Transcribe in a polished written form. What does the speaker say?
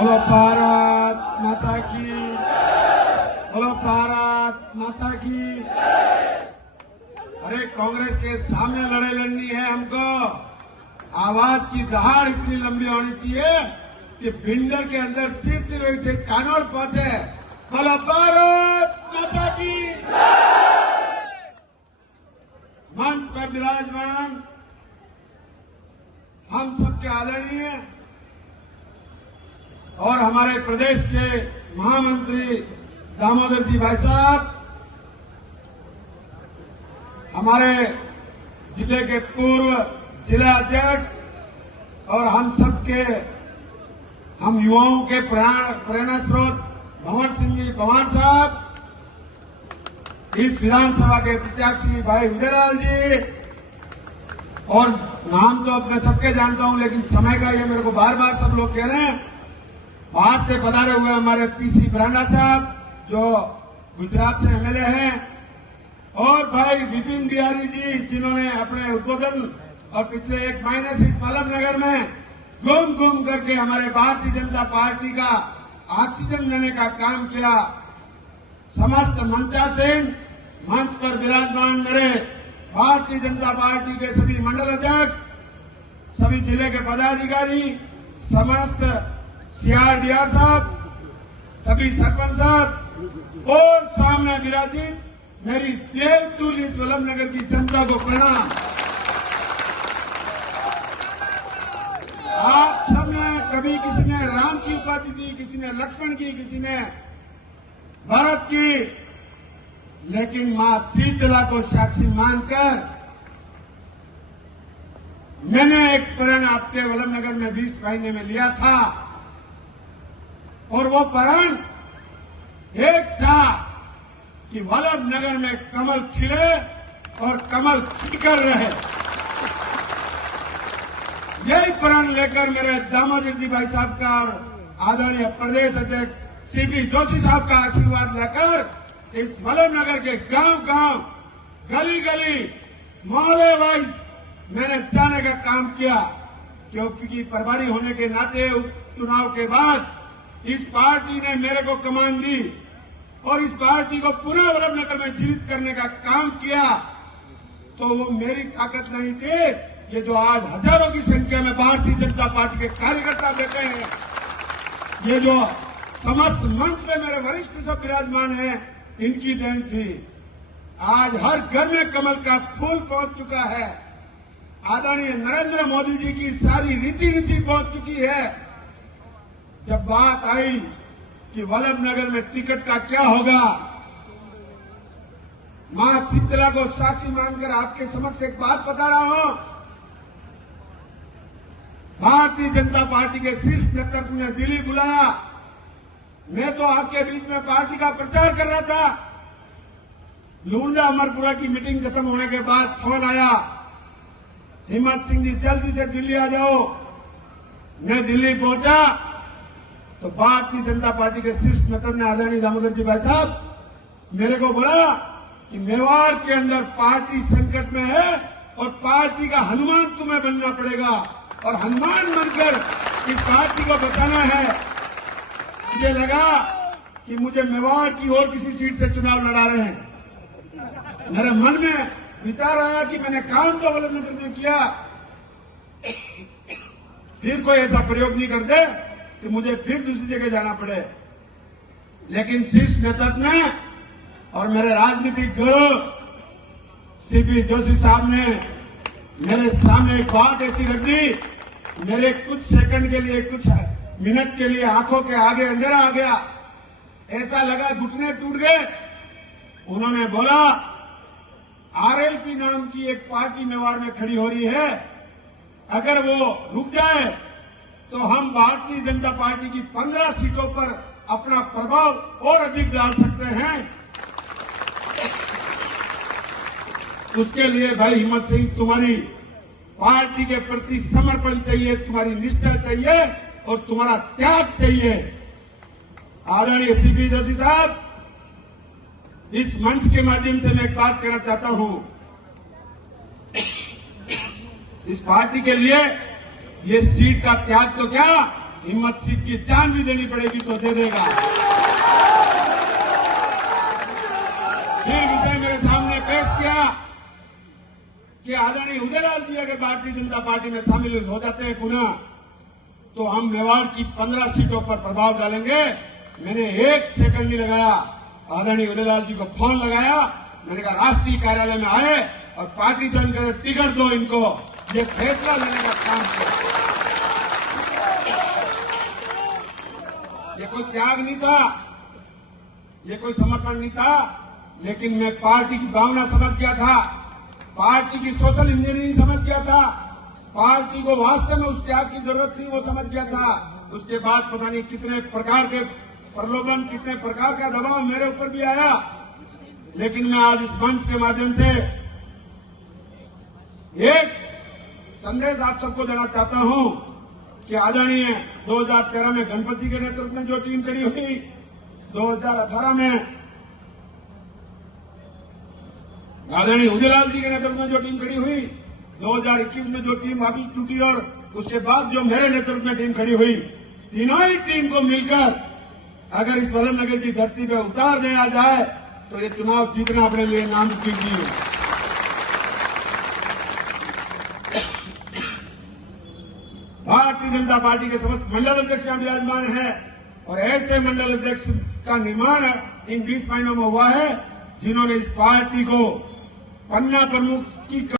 बोलो भारत माता की, बोलो भारत माता की। अरे कांग्रेस के सामने लड़ाई लड़नी है हमको। आवाज की दहाड़ इतनी लंबी होनी चाहिए कि भिंडर के अंदर चिरती हुई कानौर पहुंचे। बोलो भारत माता की। मंच पर विराजमान हम सबके आदरणीय और हमारे प्रदेश के महामंत्री दामोदर जी भाई साहब, हमारे जिले के पूर्व जिला अध्यक्ष और हम युवाओं के प्रेरणा स्रोत भंवर सिंह जी पवार साहब, इस विधानसभा के प्रत्याशी भाई विजयलाल जी, और नाम तो अब मैं सबके जानता हूं लेकिन समय का ये मेरे को बार बार सब लोग कह रहे हैं। बाहर से पधारे हुए हमारे पीसी ब्रांडा साहब जो गुजरात से एमएलए हैं, और भाई विपिन बिहारी जी जिन्होंने अपने उद्बोधन और पिछले 1 महीने से इस वल्लभ नगर में घूम करके हमारे भारतीय जनता पार्टी का ऑक्सीजन देने का काम किया। समस्त मंचासीन मंच पर विराजमान मेरे भारतीय जनता पार्टी के सभी मंडल अध्यक्ष, सभी जिले के पदाधिकारी, समस्त सीआरडीआर साहब, सभी सरपंच साहब और सामने विराजित मेरी देवतुल्य इस वल्लभ नगर की जनता को प्रणाम। आप सबने कभी किसी ने राम की उपाधि दी, किसी ने लक्ष्मण की, किसी ने भरत की, लेकिन मां शीतला को साक्षी मानकर मैंने एक प्रण आपके वल्लभ नगर में 20 महीने में लिया था, और वो प्रण एक था कि वल्लभ नगर में कमल खिले और कमल खिलकर रहे। यही प्रण लेकर मेरे दामोदर जी भाई साहब का और आदरणीय प्रदेश अध्यक्ष सीपी जोशी साहब का आशीर्वाद लेकर इस वल्लभ नगर के गांव-गांव, गली-गली, मोहल्ले वाइज मैंने जाने का काम किया, क्योंकि प्रभारी होने के नाते उपचुनाव के बाद इस पार्टी ने मेरे को कमान दी और इस पार्टी को पुनः वल्लभ नगर में जीवित करने का काम किया। तो वो मेरी ताकत नहीं थी, ये जो आज हजारों की संख्या में भारतीय जनता पार्टी के कार्यकर्ता बैठे हैं, ये जो समस्त मंच में मेरे वरिष्ठ सब विराजमान हैं, इनकी देन थी। आज हर घर में कमल का फूल पहुंच चुका है। आदरणीय नरेंद्र मोदी जी की सारी रीति पहुंच चुकी है। जब बात आई कि वल्लभ नगर में टिकट का क्या होगा, मां शीतला को साक्षी मानकर आपके समक्ष एक बात बता रहा हूं। भारतीय जनता पार्टी के शीर्ष नेतृत्व ने दिल्ली बुलाया, मैं तो आपके बीच में पार्टी का प्रचार कर रहा था। लूंडा अमरपुरा की मीटिंग खत्म होने के बाद फोन आया, हिम्मत सिंह जी जल्दी से दिल्ली आ जाओ। मैं दिल्ली पहुंचा तो भारतीय जनता पार्टी के शीर्ष नेतृत्व ने आदरणीय दामोदर जी भाई साहब मेरे को बोला कि मेवाड़ के अंदर पार्टी संकट में है और पार्टी का हनुमान तुम्हें बनना पड़ेगा और हनुमान बनकर इस पार्टी को बचाना है। मुझे लगा कि मुझे मेवाड़ की और किसी सीट से चुनाव लड़ा रहे हैं। मेरे मन में विचार आया कि मैंने काम तो वल्लभ नगर में किया, फिर कोई ऐसा प्रयोग नहीं कर दे कि मुझे फिर दूसरी जगह जाना पड़े। लेकिन शीर्ष नेतृत्व ने और मेरे राजनीतिक गुरु सीपी जोशी साहब ने मेरे सामने एक बात ऐसी रख दी, मेरे कुछ सेकंड के लिए, कुछ मिनट के लिए आंखों के आगे अंधेरा आ गया, ऐसा लगा घुटने टूट गए। उन्होंने बोला आरएलपी नाम की एक पार्टी मेवाड़ में खड़ी हो रही है, अगर वो रुक जाए तो हम भारतीय जनता पार्टी की 15 सीटों पर अपना प्रभाव और अधिक डाल सकते हैं। उसके लिए भाई हिम्मत सिंह तुम्हारी पार्टी के प्रति समर्पण चाहिए, तुम्हारी निष्ठा चाहिए और तुम्हारा त्याग चाहिए। आदरणीय सीपी जोशी साहब, इस मंच के माध्यम से मैं एक बात कहना चाहता हूं। इस पार्टी के लिए ये सीट का त्याग तो क्या, हिम्मत सिंह की जान भी देनी पड़ेगी तो दे देगा। फिर विषय मेरे सामने पेश किया कि आदरणीय उदयलाल जी अगर भारतीय जनता पार्टी में शामिल हो जाते हैं पुनः तो हम मेवाड़ की 15 सीटों पर प्रभाव डालेंगे। मैंने 1 सेकंड नहीं लगाया, आदरणीय उदयलाल जी को फोन लगाया। मैंने कहा राष्ट्रीय कार्यालय में आए और पार्टी ज्वाइन कर टिकट दो इनको, ये फैसला लेने का काम किया। ये कोई त्याग नहीं था, ये कोई समर्पण नहीं था, लेकिन मैं पार्टी की भावना समझ गया था, पार्टी की सोशल इंजीनियरिंग समझ गया था, पार्टी को वास्तव में उस त्याग की जरूरत थी वो समझ गया था। उसके बाद पता नहीं कितने प्रकार के प्रलोभन, कितने प्रकार का दबाव मेरे ऊपर भी आया, लेकिन मैं आज इस मंच के माध्यम से एक संदेश आप सबको देना चाहता हूं कि आदरणीय 2013 में गणपति के नेतृत्व में जो टीम खड़ी हुई, 2018 में आदरणीय उदयलाल जी के नेतृत्व में जो टीम खड़ी हुई, 2021 में जो टीम वापिस टूटी और उसके बाद जो मेरे नेतृत्व में टीम खड़ी हुई, तीनों ही टीम को मिलकर अगर इस वल्लभनगर की धरती पर उतार दिया जाए तो ये चुनाव जीतना अपने लिए नामुमकिन नहीं है। भारतीय जनता पार्टी के समस्त मंडल अध्यक्ष यहाँ विराजमान है और ऐसे मंडल अध्यक्ष का निर्माण इन 20 महीनों में हुआ है जिन्होंने इस पार्टी को पन्ना प्रमुख की